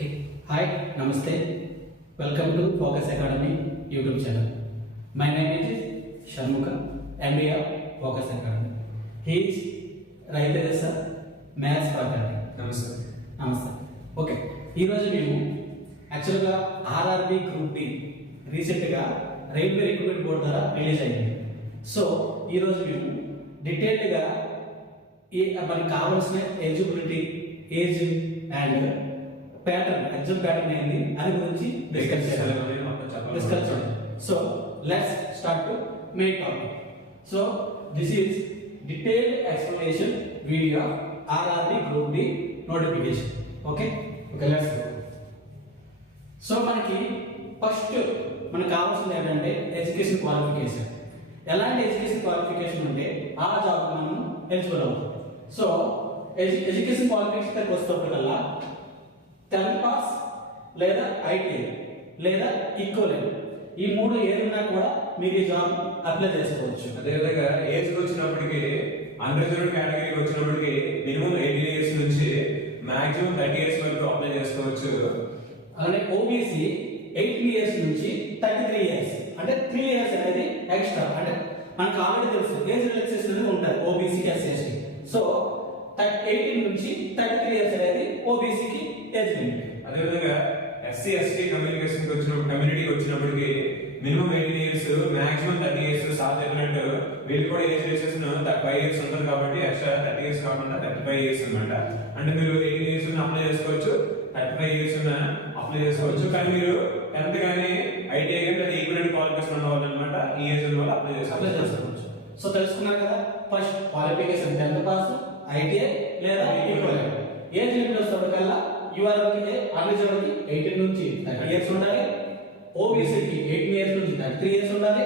Okay. Hi, Namaste. Welcome to Focus Academy YouTube channel. My name is Sharmuka, MD of Focus Academy. He is Raitadesa, Maths faculty. Namaste. Okay. ఈ రోజు మేము యాక్చువల్గా RRB group D రీసెంట్గా railway recruitment board ద్వారా release అయింది. So ఈరోజు మేము డీటెయిల్డ్గా మనకి కావాల్సిన eligibility, age and pattern, exam pattern ఏంది అని గురించి డిస్కస్ చేద్దాం. So let's start to main topic. So this is detailed explanation video of RRB group D notification. Okay, let's go. So మనకి ఫస్ట్ మనకు కావాల్సింది ఏంటంటే ఎడ్యుకేషన్ క్వాలిఫికేషన్. ఎలాంటి education qualification ఉంటే ఆ జాబ్ మనం ఎలిజిబుల్ అవుతాం. So education qualification వస్తున్నప్పుడల్లా 10th pass లేదా ఐటీఐ లేదా ఈక్వలెంట్, ఈ మూడు ఏదైనా కూడా మీరు ఈ జాబ్ అప్లై చేసుకోవచ్చు. అదేవిధంగా ఏజ్ వచ్చినప్పటికీ అన్రిజర్వ్డ్ కేటగిరీకి వచ్చినప్పటికీ మినిమం 18 ఇయర్స్ నుంచి మాక్సిమం 30 ఇయర్స్ వరకు అప్లై చేసుకోవచ్చు. అలానే ఓబీసీ 18 ఇయర్స్ నుంచి 33 ఇయర్స్, అంటే 3 ఇయర్స్ అనేది ఎక్స్ట్రా. అంటే మనకు ఆల్రెడీ తెలుసు ఏజ్ రిలాక్సేషన్ అనేది ఉంటుంది ఓబీసీ ఎస్సీ. సో 18 నుంచి 33 ఇయర్స్ అనేది ఓబీసీకి ఏజ్ లిమిట్. అదేవిధంగా ఎస్సీ ఎస్టీ కమ్యూనిటీకి వచ్చినప్పటికి minimum 18 years, maximum 30 years. Sir చెప్పినట్టు వీళ్ళు కూడా ఏజ్ రిలాక్సేషన్ 35 ఇయర్స్ ఉంటుంది కాబట్టి ఎక్స్ట్రా 30 ఇయర్స్ కాకుండా 35 ఇయర్స్ అన్నమాట. అంటే మీరు 18 ఇయర్స్ అప్లై చేసుకోవచ్చు, 35 ఇయర్స్ అప్లై చేసుకోవచ్చు. కానీ మీరు 10th కానీ ఐటీఐ కానీ లేదా ఈక్వలెంట్ క్వాలిఫికేషన్ ఉన్న వాళ్ళు అనమాట ఈ ఏజ్ వల్ల అప్లై చేసుకోవచ్చు. సో తెలుసుకున్నారు కదా, first qualification 10th pass, ITI లేదా ఈక్వలెంట్. ఏజ్ లిమిట్ వస్తున్నకల్లా యూఆర్కి అన్రిజర్వ్డ్కి 18 నుంచి 30 ఇయర్స్ ఉండాలి, ఓబీసీకి 18 ఇయర్స్ నుంచి 33 ఇయర్స్ ఉండాలి,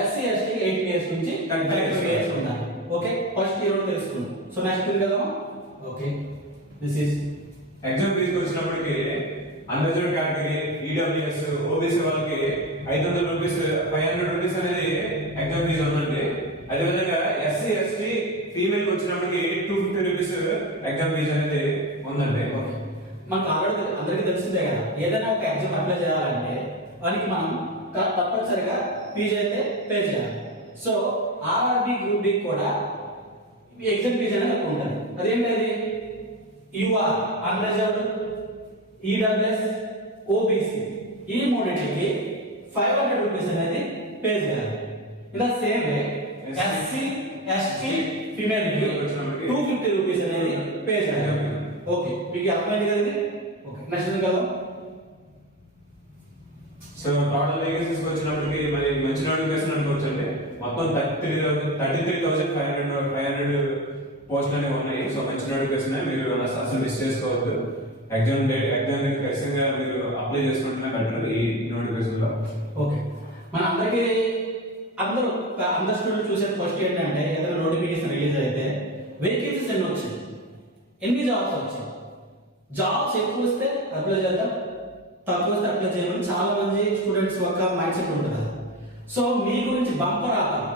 ఎస్సీ ఎస్టీకి 18 ఇయర్స్ నుంచి 33 ఇయర్స్ ఉండాలి. ఓకే, ఫస్ట్ ఈ రెండు తెలుసుకున్నాం. సో నెక్స్ట్ కదా. Okay, this is exam fee వచ్చినప్పటికి అన్రిజర్వ్డ్ కేటగిరీ, ఈడబ్ల్యూఎస్, ఓబీసీ వాళ్ళకి 500 రూపీస్, 500 రూపీస్ అనేది ఎగ్జామ్ ఫీజు ఉందండి. అదేవిధంగా ఎస్సీ ఎస్టీ ఫీమేల్ వచ్చినప్పటికి 250 రూపీస్ ఎగ్జామ్ ఫీజు అనేది ఉందండి. మనకు ఆల్రెడీ అందరికీ తెలిసిందే కదా, ఏదైనా ఒక ఎగ్జామ్ అప్లై చేయాలంటే వానికి మనం తప్పనిసరిగా ఫీజు అయితే పే చేయాలి. సో ఆర్ఆర్బి గ్రూప్ డి కూడా ఎగ్జామ్ ఫీజు అనేది ఉంటుంది. అదేంటది, యూఆర్ అన్రిజర్వ్డ్, ఈడబ్ల్యూఎస్, ఓబీసీ ఈ మూడింటికి 500 రూపీస్ అనేది పే చేయాలి. ఇలా same way SC ST female కి 250 రూపీస్ అనేది పే చేయాలి. ఓకే, మీకు అర్థమైంది కదా. ఓకే, నెక్స్ట్ కదా. సో టోటల్ వేకెన్సీస్ వచ్చినప్పటికి మరి మంచి నోటిఫికేషన్ అనుకోవచ్చు అండి. మొత్తం 33,500 పోస్టులు అనేవి ఉన్నాయి. సో మంచి నోటిఫికేషన్, మీరు అసలు మిస్ చేసుకోవద్దు. ఎగ్జామ్ ఖచ్చితంగా మీరు అప్లై చేసుకుంటున్నా బెటర్ ఈ నోటిఫికేషన్ లో. ఓకే, మన అందరూ స్టూడెంట్ చూసేది ఫస్ట్ ఏంటంటే ఏదైనా నోటిఫికేషన్ రిలీజ్ అయితే వేకెన్సీస్ ఎన్ని వచ్చాయి, ఎన్ని జాబ్స్ వచ్చాయి. జాబ్స్ ఎక్కువ వస్తే అప్లై చేద్దాం, తక్కువ వస్తే అప్లై చేయమని చాలా మంది స్టూడెంట్స్ ఒక మైండ్ సెట్ ఉంటుంది. సో మీ గురించి bumper offer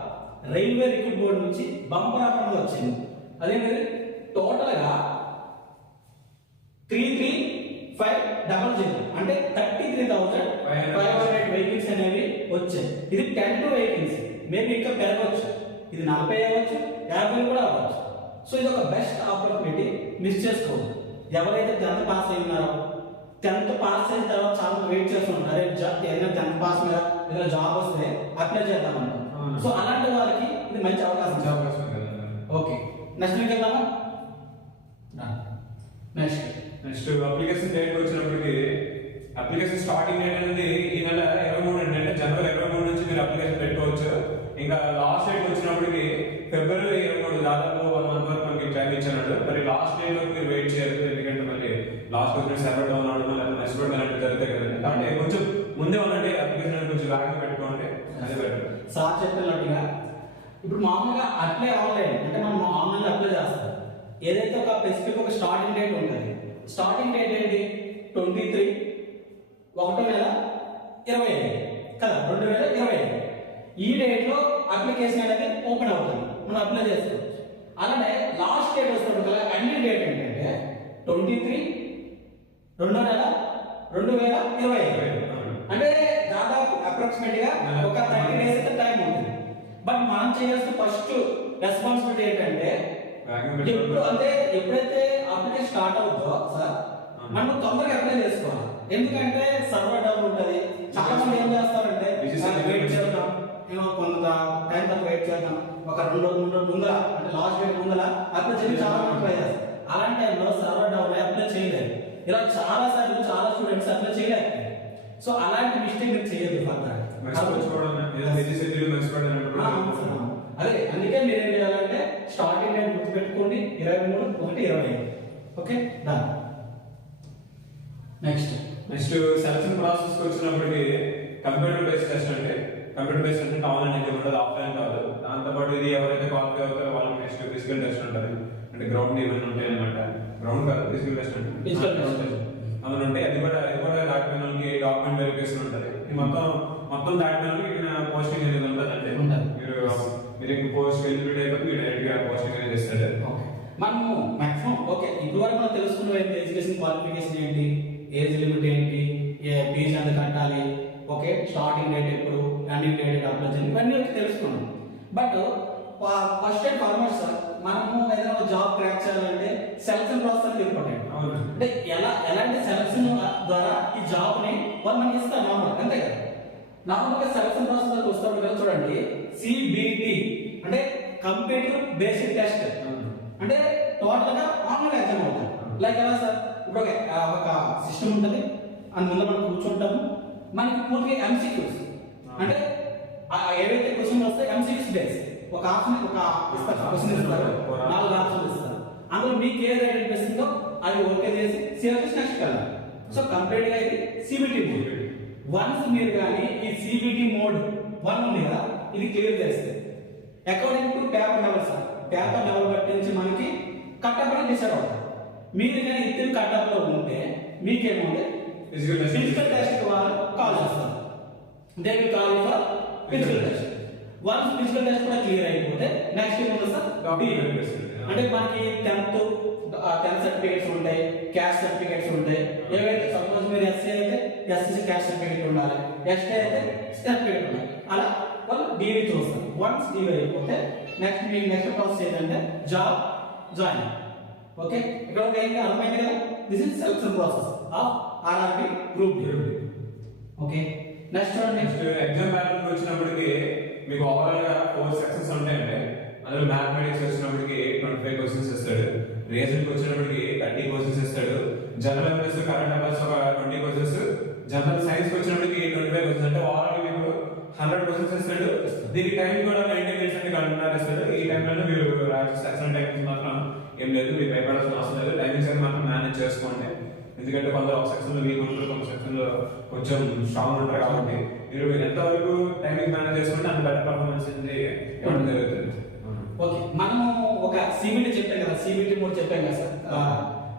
railway recruit board నుంచి బంపర్ ఆఫర్ వచ్చింది. అదేంటంటే టోటల్ గా 33,500 అంటే 33,500 వెహికల్స్ అనేవి వచ్చాయి. ఇది 10 వేకెన్సీ, మేబీ ఇంకా పెరగవచ్చు. ఇది 40 అవ్వచ్చు, 50 కూడా అవ్వచ్చు. సో ఇది ఒక బెస్ట్ ఆపర్చునిటీ, మిస్ చేసుకోవద్దు. ఎవరైతే 10th పాస్ అయినారో, 10th పాస్ అయిన తర్వాత చాలా వెయిట్ చేస్తుంటారు, ఏదైనా 10th పాస్ మీద ఏదైనా జాబ్ వస్తే అప్లై చేద్దామంటారు. సో అలాంటి వారికి ఇది మంచి అవకాశం. ఓకే, నెక్స్ట్ వీక్ వెళ్దామా. నెక్స్ట్ అప్లికేషన్ డేట్ వచ్చినప్పటికి అప్లికేషన్ స్టార్టింగ్ డేట్ అనేది ఈ నెల 23 అండి. అంటే జనవరి 23 నుంచి మీరు అప్లికేషన్ పెట్టుకోవచ్చు. ఇంకా లాస్ట్ డేట్ వచ్చినప్పటికి ఫిబ్రవరి 23, దాదాపు 1 మంత్ వరకు మనకి టైం ఇచ్చాడు. మరి లాస్ట్ డే వరకు మీరు వెయిట్ చేయాలి, ఎందుకంటే మళ్ళీ లాస్ట్ వచ్చిన సర్వర్ డౌన్ అవడం వల్ల నెక్స్ట్ అలాంటివి జరుగుతాయి కదండి. కాబట్టి కొంచెం ముందే ఉండండి, అప్లికేషన్ కొంచెం వేగంగా పెట్టుకోండి. అదే బెటర్. సార్ చెప్పినట్టుగా ఇప్పుడు మామూలుగా అప్లై ఆన్లైన్ అంటే మనం ఆన్లైన్ అప్లై చేస్తాం. ఏదైతే ఒక స్పెసిఫిక్ ఒక స్టార్టింగ్ డేట్ ఉంటుంది, స్టార్టింగ్ డేట్ ఏంటి 23 1/2025 కదా, 2025. ఈ డేట్ లో అప్లికేషన్ అనేది ఓపెన్ అవుతుంది, మనం అప్లై చేసుకోవచ్చు. అలానే లాస్ట్ డేట్ వస్తుంది కదా, ఎండింగ్ డేట్ ఏంటంటే 23/2/25 2025. అంటే దాదాపు అప్రాక్సిమేట్ గా ఒక 30 డేస్ అయితే టైం ఉంటుంది. బట్ మనం చేయాల్సిన ఫస్ట్ రెస్పాన్సిబిలిటీ ఏంటంటే ఎప్పుడైతే అప్లికేషన్ స్టార్ట్ అవుతుందో సార్ మనం తొందరగా అప్లై చేసుకోవాలి. ఎందుకంటే సర్వర్ డౌన్ ఉంటుంది. చాలా మంది ఏం చేస్తారంటే వెయిట్ చేద్దాం, కొంత టైం తక్కువ వెయిట్ చేద్దాం, ఒక 2 రోజుల ముందర అంటే లాస్ట్ డేట్ ముందర అప్లై చేసి చాలా మంది ట్రై చేస్తారు. అలాంటి టైంలో సర్వర్ డౌన్ అప్లై చేయలేదు. ఇలా చాలా సార్లు చాలా స్టూడెంట్స్ అప్లై చేయలేదు. సో అలాంటి మిస్టేక్ మీరు చేయొద్దు ఫర్దర్. అదే అందుకే మీరు ఏం చేయాలంటే స్టార్టింగ్ డేట్ గుర్తుపెట్టుకోండి 23/1/25. Okay done. Next selection process కి వచ్చినప్పటికి కంప్యూటర్ బేస్డ్ టెస్ట్ అంటే కంప్యూటర్ బేస్డ్ అంటే ఆన్లైన్ ఎగ్జామ్ ఉంటుంది, ఆఫ్లైన్ కాదు. దాంతో పాటు ఇది ఎవరైతే క్వాలిఫై అవుతారో వాళ్ళకి నెక్స్ట్ ఫిజికల్ టెస్ట్ ఉంటుంది. అంటే గ్రౌండ్ ఈవెంట్ ఉంటాయి అనమాట. గ్రౌండ్ కాదు ఫిజికల్ టెస్ట్ అంటే అవును ఉంటాయి. అది కూడా దాటిపోయిన వాళ్ళకి డాక్యుమెంట్ వెరిఫికేషన్ ఉంటుంది. ఇది మొత్తం దాటిన వాళ్ళకి ఇక్కడ పోస్టింగ్ అనేది ఉంటుంది. అంటే మీరు ఇంక పోస్ట్ ఎలిజిబిలిటీ అయిపోతే మీరు డైరెక్ట్ గా పోస్టింగ్ అనేది ఇస్తారు. మనము మాక్సిమం ఓకే ఇప్పుడు వరకు మనం తెలుసుకున్న ఎడ్యుకేషన్ క్వాలిఫికేషన్ ఏంటి, ఏజ్ లిమిట్ ఏంటి, ఫీజు ఎంత కట్టాలి, ఓకే స్టార్టింగ్ డేట్ ఎప్పుడు, ఎండింగ్ డేట్ అప్లై చేయాలి, ఇవన్నీ తెలుసుకున్నాం. But first and foremost sir మనము ఏదైనా జాబ్ క్రాక్ చేయాలంటే సెలక్షన్ ప్రాసెస్ ఇంపార్టెంట్. అంటే ఎలాంటి సెలక్షన్ ద్వారా ఈ జాబ్ ని వాళ్ళు మనకి ఇస్తారు నార్మల్, అంతే కదా. నార్మల్ గా సెలక్షన్ ప్రాసెస్ వస్తారు కదా చూడండి, సిబిటి అంటే కంప్యూటర్ బేసిక్ టెస్ట్. అంటే టోటల్ గా ఆన్లైన్ ఎగ్జామ్ అవుతుంది. లైక్ ఎలా సార్ ఇప్పుడు ఒక సిస్టమ్ ఉంటుంది, అందు ముందు మనం కూర్చుంటాము, మనకి పూర్తిగా ఎంసీక్యూస్ అంటే ఏవైతే క్వశ్చన్ వస్తాయి ఎంసీక్యూస్ బేస్ ఒక ఆప్షన్ క్వశ్చన్ ఇస్తారు, 4 ఆప్షన్లు ఇస్తారు. అందులో మీకు ఏ రైట్ అనిపిస్తుందో అది ఓకే చేసి సేవ్ చేసి నెక్స్ట్ వెళ్ళాలి. సో కంప్లీట్ గా ఇది సిబిటి మోడ్. వన్స్ మీరు కానీ ఈ సిబిటి మోడ్ 1 ఉంది కదా, ఇది క్లియర్ చేస్తే according to paper level sir, paper level బట్టి నుంచి మనకి కట్టప్ అని డిసైడ్ అవుతుంది. మీరు కానీ ఇద్దరు కట్టప్ లో ఉంటే మీకేముంది ఫిజికల్ టెస్ట్ వాళ్ళు కాల్ చేస్తారు. They will call you for physical test. Once physical test కూడా క్లియర్ అయిపోతే నెక్స్ట్ ఏముంది సార్ అంటే మనకి 10th సర్టిఫికేట్స్ ఉంటాయి, క్యాస్ట్ సర్టిఫికేట్స్ ఉంటాయి. ఏవైతే సపోజ్ మీరు ఎస్సీ అయితే ఎస్సీ క్యాస్ట్ సర్టిఫికేట్ ఉండాలి, ఎస్టీ అయితే సర్టిఫికేట్ ఉండాలి. అలా వాళ్ళు డివి చూస్తారు. వన్స్ డివి అయిపోతే నెక్స్ట్ ప్రాసెస్ ఏంటంటే జాబ్ జాయిన్. ఓకే ఇక్కడ ఒక ఏంటి అర్థమైంది కదా, this is selection process of RRB group. Okay next exam pattern వచ్చినప్పటికి మీకు ఓవరాల్ గా 4 సెక్షన్స్ ఉంటాయండి. అందులో మ్యాథమెటిక్స్ వచ్చినప్పటికి 25 క్వశ్చన్స్ ఇస్తాడు, రీజనింగ్ వచ్చినప్పటికి 30 క్వశ్చన్స్ ఇస్తాడు, జనరల్ అవేర్నెస్ కరెంట్ అఫైర్స్ ఒక 20 క్వశ్చన్స్, జనరల్ సైన్స్ వచ్చినప్పటికి 25 క్వశ్చన్స్. అంటే ఓవరాల్ మీకు 100 క్వశ్చన్స్ ఇస్తాడు. దీనికి టైం కూడా 90 మినిట్స్ అంటే గంటన్నర ఇస్తాడు. ఈ టైంలో మీరు సెక్షన్ టైమింగ్స్ మాత్రం ఏం లేదు, మీరు భయపడాల్సిన అవసరం లేదు. టైమింగ్స్ అయితే మాత్రం మేనేజ్ చేసుకోండి. ఎందుకంటే కొందరు ఒక సెక్షన్ లో వీక్ ఉంటారు, కొంత సెక్షన్ లో కొంచెం స్ట్రాంగ్ ఉంటారు. కాబట్టి మీరు ఎంతవరకు టైమింగ్ మేనేజ్ చేసుకుంటే అంత బెటర్ పర్ఫార్మెన్స్ ఇవ్వడం జరుగుతుంది. ఓకే మనము ఒక సిబిటి చెప్పాం కదా, సిబిటి మోడ్ చెప్పాం కదా సార్,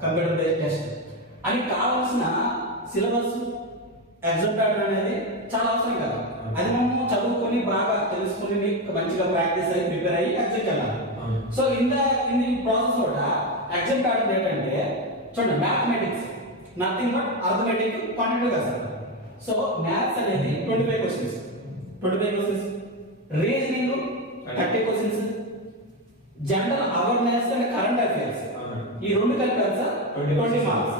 కంప్యూటర్ బేస్డ్ టెస్ట్. అది కావాల్సిన సిలబస్ ఎగ్జామ్ ప్యాటర్న్ అనేది చాలా అవసరం కదా. అది మనం చదువుకొని బాగా తెలుసుకుని మంచిగా ప్రాక్టీస్ అయ్యి ప్రిపేర్ అయ్యి ఎగ్జామ్కి వెళ్ళాలి. సో ఇన్ ది ప్రాసెస్ కూడా ఎగ్జామ్ ప్యాటర్న్ ఏంటంటే చూడండి, mathematics nothing but arithmetic quantity కదా సార్. సో మ్యాథ్స్ అనేది 25 questions, reasoning 30 questions, general awareness and current affairs ఈ రెండు కలిపారు సార్ 20 మార్క్స్.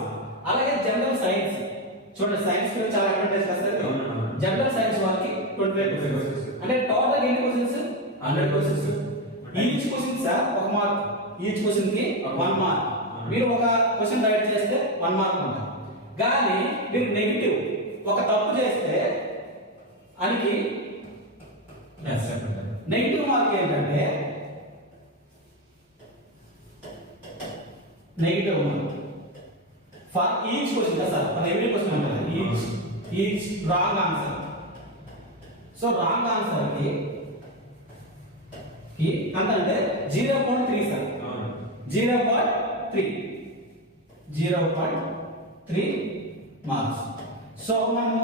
అలాగే జనరల్ సైన్స్ చూడండి, సైన్స్ కూడా చాలా అడ్వాంటేజ్ వస్తుంది. జనరల్ సైన్స్ వాళ్ళకి 25 క్వశ్చన్స్. అంటే టోటల్ ఎన్ని questions 100 questions. Each question sir 1 mark, each question కి 1 మార్క్. మీరు ఒక క్వశ్చన్ రైట్ చేస్తే 1 మార్క్ ఉంటుంది. కానీ మీరు నెగిటివ్ ఒక తప్పు చేస్తే అనికి నెగిటివ్ మార్క్ ఏంటంటే negative mark for each question కదా సార్, ఫర్ ఎవ్రీ క్వశ్చన్ ఉంటుంది each wrong answer. So wrong answer కి ఎంత అంటే 0.3 సార్, 0.3 మార్క్స్. సో మనము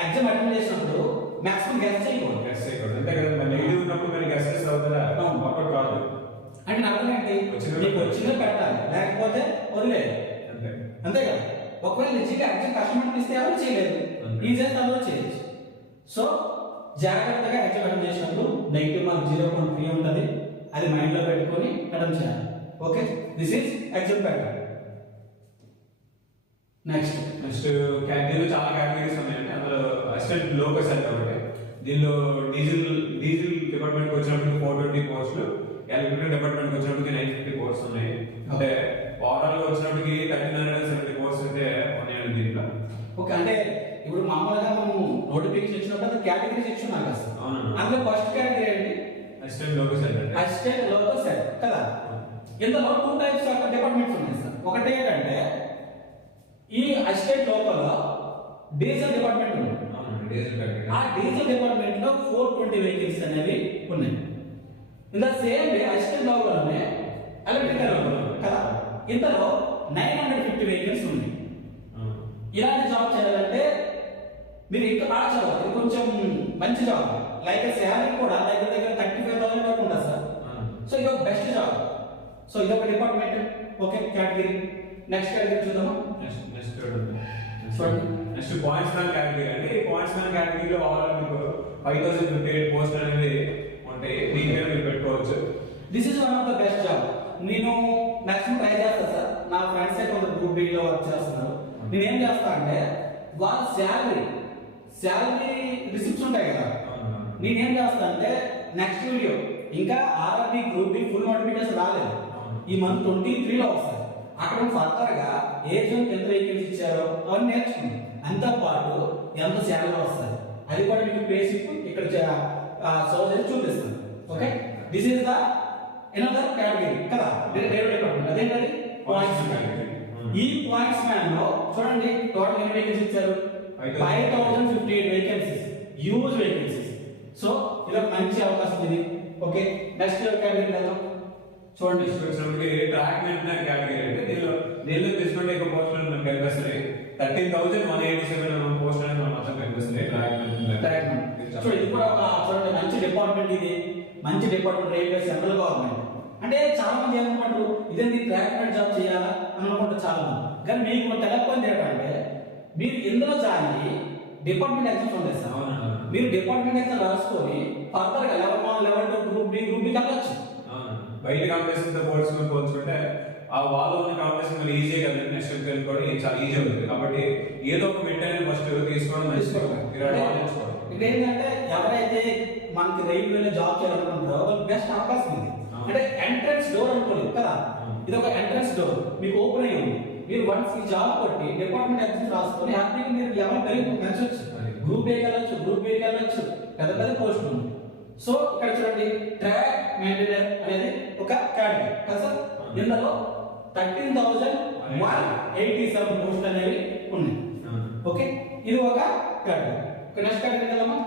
ఎగ్జామ్ అటెండ్ చేసినప్పుడు మాక్సిమం గెస్ చేయకూడదు. అంతే కదా, నెగిటివ్ ఉన్నప్పుడు మరి గెస్ చేస్తే అవుతుందా? వర్కౌట్ కాదు. అంటే అర్థం ఏంటి, మీకు వచ్చిందో పెట్టాలి, లేకపోతే వదిలేదు. అంతే కదా. ఒకవేళ నిజంగా ఎగ్జామ్ కస్టమర్ ఇస్తే ఎవరు చేయలేదు, ఈజీగా అందులో చేయొచ్చు. సో జాగ్రత్తగా ఎగ్జామ్ అటెండ్ చేసినప్పుడు నెగిటివ్ మార్క్ 0.3 ఉంటుంది, అది మైండ్ లో పెట్టుకొని అటెండ్ చేయాలి. Okay, this is exam pattern. Next దీనిలో చాలా కేటగిరీస్ ఉన్నాయండి. అందులో అసిస్టెంట్ లోకస్ అంటే ఒకటి. దీనిలో డీజిల్ డిపార్ట్మెంట్కి వచ్చినప్పుడు 420 పోస్టులు, ఎలక్ట్రికల్ డిపార్ట్మెంట్కి వచ్చినప్పటికి 950 పోస్టులు ఉన్నాయి. అంటే ఓవరాల్ గా వచ్చినప్పటికి 1370 పోస్టులు అయితే ఉన్నాయండి దీంట్లో. ఓకే, అంటే ఇప్పుడు మామూలుగా మనం నోటిఫికేషన్ ఇచ్చినప్పుడు కేటగిరీస్ ఇచ్చున్నాం కదా సార్. అవునండి. అందులో ఫస్ట్ కేటగిరీ ఏంటి? అసిస్టెంట్ లోకస్ అంటే అసిస్టెంట్ లోకస్ కదా. ఇందులో 2 టైప్స్ ఆఫ్ డిపార్ట్మెంట్స్ ఉన్నాయి సార్. ఒకటి ఏంటంటే ఈ అసిస్టెంట్ లోకల్ డీజిల్ డిపార్ట్మెంట్ ఉంది. ఆ డీజిల్ డిపార్ట్మెంట్ లో 420 వెహికల్స్ అనేవి ఉన్నాయి. ఇంత సేమ్ అసిస్టెంట్ లోకల్లోనే ఎలక్ట్రికల్ కదా, ఇందులో 950 వెహికల్స్ ఉన్నాయి. ఇలాంటి జాబ్ చేయాలంటే మీరు ఇంకా బాగా చదవాలి. ఇది కొంచెం మంచి జాబ్, లైక్ శాలరీ కూడా దగ్గర దగ్గర 35,000 వరకు ఉంటుంది సార్. సో ఇది ఒక బెస్ట్ జాబ్. సో ఇది ఒక department. Okay, category. Next category చూద్దామా. నెక్స్ట్ పాయింట్స్ మ్యాన్ కేటగిరీ అండి. పాయింట్స్ మ్యాన్ కేటగిరీలో ఓవరాల్ మీకు 5058 పోస్ట్ అనేది ఉంటాయి. దీని మీద మీరు పెట్టుకోవచ్చు. This is one of the best job. నేను మాక్సిమం ట్రై చేస్తా సార్. నా ఫ్రెండ్స్ కొందరు గ్రూప్ బి లో వర్క్ చేస్తున్నారు. నేను ఏం చేస్తా అంటే వాళ్ళ శాలరీ రిసిప్ట్స్ ఉంటాయి కదా, నేనేం చేస్తా అంటే నెక్స్ట్ వీడియో ఇంకా RRB group B full notification రాలేదు, ఈ మంత్ 23 లో వస్తాయి. అక్కడ ఫర్దర్ గా ఏ జోన్ ఎంత వెహికల్స్ ఇచ్చారో అవన్నీ నేర్చుకుంది. అంతా పాటు ఎంత శాలరీ వస్తుంది అది కూడా మీకు బేసిక్ ఇక్కడ సోదరి చూపిస్తాను. Okay, this is the another category కదా, డిపార్ట్మెంట్. అదేంటది పాయింట్స్ మ్యాన్. ఈ పాయింట్స్ మ్యాన్ లో చూడండి టోటల్ ఎన్ని వెహికల్స్ ఇచ్చారు? 5058 వెహికల్స్, యూజ్ వెహికల్స్. సో ఇది ఒక మంచి అవకాశం ఇది. ఓకే, నెక్స్ట్ కేటగిరీ వెళ్దాం. చూడండి, ట్రాక్ మెయింటెనెన్స్ కేటగిరీ అంటే దీనిలో తీసుకుంటే ఎక్కువ పోస్టులు మనకు కనిపిస్తాయి. 13,187 పోస్టులు అనేది మనం మొత్తం కనిపిస్తాయి. ట్రాక్ చూడండి, ఇది కూడా ఒక చూడండి మంచి డిపార్ట్మెంట్. ఇది మంచి డిపార్ట్మెంట్, రైల్వే సెంట్రల్ గవర్నమెంట్. అంటే చాలా మంది ఏమనుకుంటారు ఇదేంటి ట్రాక్ మెయింటెనెన్స్ జాబ్ చేయాలా అని అనుకుంటారు చాలా మంది. కానీ మీకు తెలియకపోయింది ఏంటంటే మీరు ఇందులో జాయిన్ డిపార్ట్మెంట్ ఎగ్జామ్స్ ఉంటాయి సార్. మీరు డిపార్ట్మెంట్ ఎగ్జామ్ రాసుకొని ఫర్దర్ గా లెవెల్ 1, లెవెల్ 2, గ్రూప్ బి వెళ్ళొచ్చు. బయట కాంపిటీషన్ తో పోల్చుకుంటే ఆ వాళ్ళు ఉన్న కాంపిటీషన్ మరి ఈజీ కదండి. నెక్స్ట్ కూడా చాలా ఈజీ అవుతుంది. కాబట్టి ఏదో ఒక బిట్ అనేది ఫస్ట్ తీసుకోవడం ఇక్కడ ఏంటంటే ఎవరైతే మనకి రైల్వేలో జాబ్ చేయాలనుకుంటారో వాళ్ళకి బెస్ట్ అవకాశం ఇది. అంటే ఎంట్రన్స్ డోర్ అనుకోలేదు కదా, ఇది ఒక ఎంట్రన్స్ డోర్ మీకు ఓపెన్ అయ్యి ఉంది. మీరు వన్స్ ఈ జాబ్ కొట్టి డిపార్ట్మెంట్ ఎగ్జామ్స్ రాసుకొని హ్యాపీగా మీరు లెవెల్ పెంచవచ్చు. గ్రూప్ ఏ వెళ్ళొచ్చు, గ్రూప్ బి వెళ్ళొచ్చు, పెద్ద పెద్ద పోస్ట్ ఉంది. సో ఇక్కడ చూడండి ట్రాక్ మెయింటెనర్ అనేది ఒక కేటగిరీ కదా సార్. ఇందులో 13,187 పోస్టులు అనేవి ఉన్నాయి. ఓకే, ఇది ఒక కేటగిరీ. నెక్స్ట్ కేటగిరీ కదమ్మా.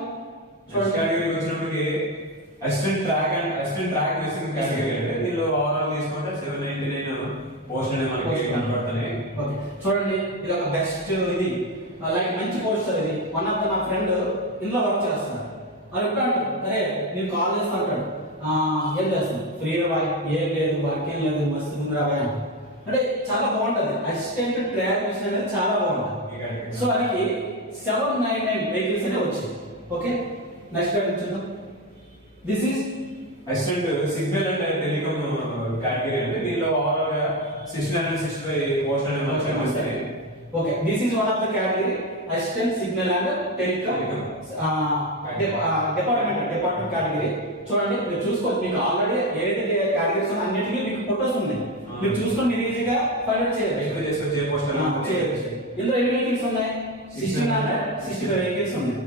కేటగిరీ వచ్చినప్పటికి అసిస్టెంట్ ట్రాక్ మెషిన్ కేటగిరీ అంటే దీనిలో ఓవరాల్ తీసుకుంటే 799 పోస్టులు అనేవి మనకి కనబడుతున్నాయి. ఓకే, చూడండి ఇది ఒక బెస్ట్, ఇది లైక్ మంచి పోస్ట్ సార్. ఇది వన్ ఆఫ్ నా ఫ్రెండ్ ఇందులో వర్క్ చేస్తున్నాడు. అది ఎప్పుడు అంటాడు, అరే నేను కాల్ చేస్తా అంటాడు, ఏం చేస్తాను ఫ్రీ బాయ్, ఏం లేదు వర్క్ ఏం లేదు మస్తు ముందు రాబాయ్ అంటే చాలా బాగుంటది. అసిస్టెంట్ ట్రాక్ మెషిన్ అనేది చాలా బాగుంటుంది. సో అది 799 వెహికల్స్ అనే వచ్చింది. ఓకే, నెక్స్ట్ చూద్దాం. This is assistant signal and telecom category అంటే దీనిలో ఓవరాల్ గా 665 పోస్ట్ అనేది మనకి వస్తాయి. Okay, this is one of the category assistant signal and telecom department category. చూడండి మీరు చూసుకోవచ్చు, మీకు ఆల్రెడీ ఏదైతే కేటగిరీస్ అన్నిటికీ మీకు ఫోటోస్ ఉన్నాయి. మీరు చూసుకొని మీరు ఈజీగా ఫైండ్ చేయొచ్చు. ఇందులో ఎన్ని వెహికల్స్ ఉన్నాయి? 1665 వెహికల్స్ ఉన్నాయి.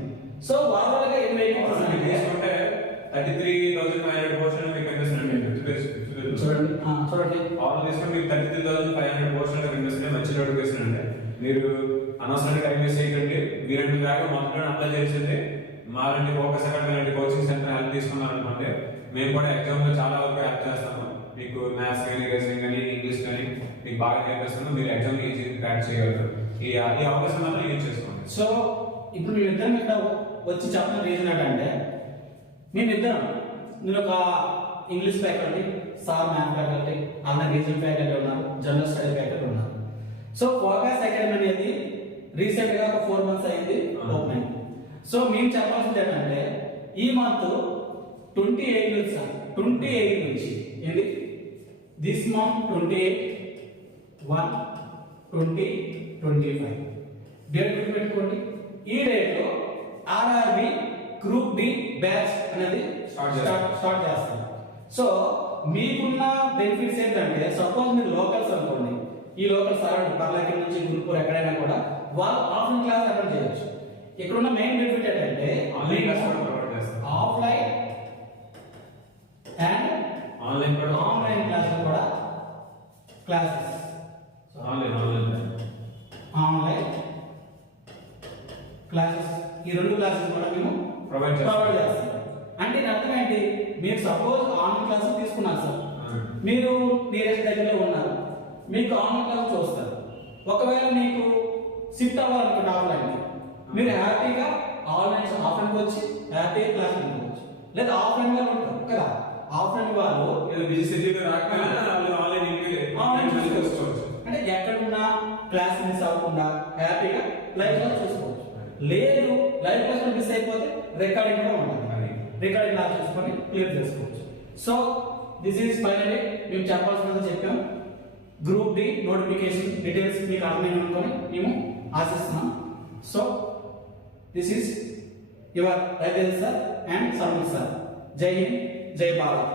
సో ఓవరాల్ గా ఎన్ని వెహికల్స్ ఉన్నాయి తీసుకుంటే 33,500 పోస్టులు మీకు కనిపిస్తున్నాయి. చూడండి ఆల్ తీసుకుంటే మీకు 33,500 పోస్టులు కనిపిస్తున్నాయి. మంచి నోటిఫికేషన్ అంటే మీరు అనవసరంగా టైం వేస్ట్ చేయకండి. మీరంటే బ్యాగ్ మొత్తం అప్లై చేసేది మాలాంటి ఫోకస్ అకాడమీ లాంటి కోచింగ్ సెంటర్ హెల్ప్ తీసుకున్నారనుకోండి, మేము కూడా ఎగ్జామ్ లో చాలా వరకు హెల్ప్ చేస్తాము. మీకు మ్యాథ్స్ కానీ, రీజనింగ్ కానీ, ఇంగ్లీష్ కానీ మీకు బాగా నేర్పిస్తాము. మీరు ఎగ్జామ్ ఈజీ క్రాక్ చేయగలరు. ఈ అవకాశం మాత్రం యూజ్ చేసుకోండి. సో ఇప్పుడు మేమిద్దరం ఇక్కడ వచ్చి చెప్పిన రీజన్ ఏంటంటే మేమిద్దరం, నేను ఒక English faculty, sir math faculty, అన్న రీజన్ ఫ్యాకల్టీ ఉన్నారు, జనరల్ స్టడీ ఫ్యాకల్టీ ఉన్నారు. సో ఫోకస్ అకాడమీ అనేది రీసెంట్ గా ఒక 4 months అయింది ఓపెన్ అయింది. సో మేము చెప్పాల్సింది ఏంటంటే ఈ మంత్ 28 నుంచి సార్ 28 నుంచి ఏంది దిస్ మంత్ 28/1/2025 డేట్ గుర్తుపెట్టుకోండి. ఈ డేట్ లో ఆర్ఆర్బి గ్రూప్ డి బ్యాచ్ అనేది స్టార్ట్ చేస్తాం. సో మీకున్న బెనిఫిట్స్ ఏంటంటే సపోజ్ మీరు లోకల్స్ అనుకోండి, ఈ లోకల్ సరౌండ్ పర్లాకి నుంచి గురుపూర్ ఎక్కడైనా కూడా వాళ్ళు ఆఫ్లైన్ క్లాస్ అటెండ్ చేయొచ్చు. ఇక్కడ ఉన్న మెయిన్ బెనిఫిట్ ఏంటంటే ఆన్లైన్ క్లాస్ కూడా ప్రొవైడ్ చేస్తాం. ఆఫ్లైన్ అండ్ ఆన్లైన్ క్లాస్ కూడా క్లాసెస్ ఆన్లైన్ క్లాసెస్ ఈ రెండు క్లాసెస్ కూడా మేము ప్రొవైడ్ చేస్తాం. అంటే దీని అర్థం ఏంటి, మీరు సపోజ్ ఆన్లైన్ క్లాసెస్ తీసుకున్నారు సార్, మీరు నియరెస్ట్ దగ్గరలో ఉన్నారు, మీకు ఆన్లైన్ క్లాస్ చూస్తారు. ఒకవేళ మీకు షిఫ్ట్ అవ్వాలనుకుంటే ఆఫ్లైన్ మీరు హ్యాపీగా ఆఫ్లైన్ వచ్చి హ్యాపీగా క్లాస్ వినుకోవచ్చు. లేదా ఆఫ్లైన్ వాళ్ళు ఉంటారు కదా, ఆఫ్లైన్ వాళ్ళు ఏదో బిజీ షెడ్యూల్ రాకపోయినా వాళ్ళు ఆన్లైన్ చూసుకోవచ్చు. అంటే ఎక్కడున్నా క్లాస్ మిస్ అవ్వకుండా హ్యాపీగా లైవ్ క్లాస్ చూసుకోవచ్చు. లేదు లైవ్ క్లాస్ మిస్ అయిపోతే రికార్డింగ్ కూడా ఉంటుంది, రికార్డింగ్ క్లాస్ చూసుకొని క్లియర్ చేసుకోవచ్చు. సో దిస్ ఈస్ ఫైనలీ మేము చెప్పాల్సినది చెప్పాం. గ్రూప్ డి నోటిఫికేషన్ డీటెయిల్స్ మీకు అర్థమైంది అనుకొని మేము ఆశిస్తున్నాం. సో దిస్ ఈస్ యువర్ రైతేజ్ సార్ అండ్ సర్మల్ సార్. జై హింద్, జై భారత్.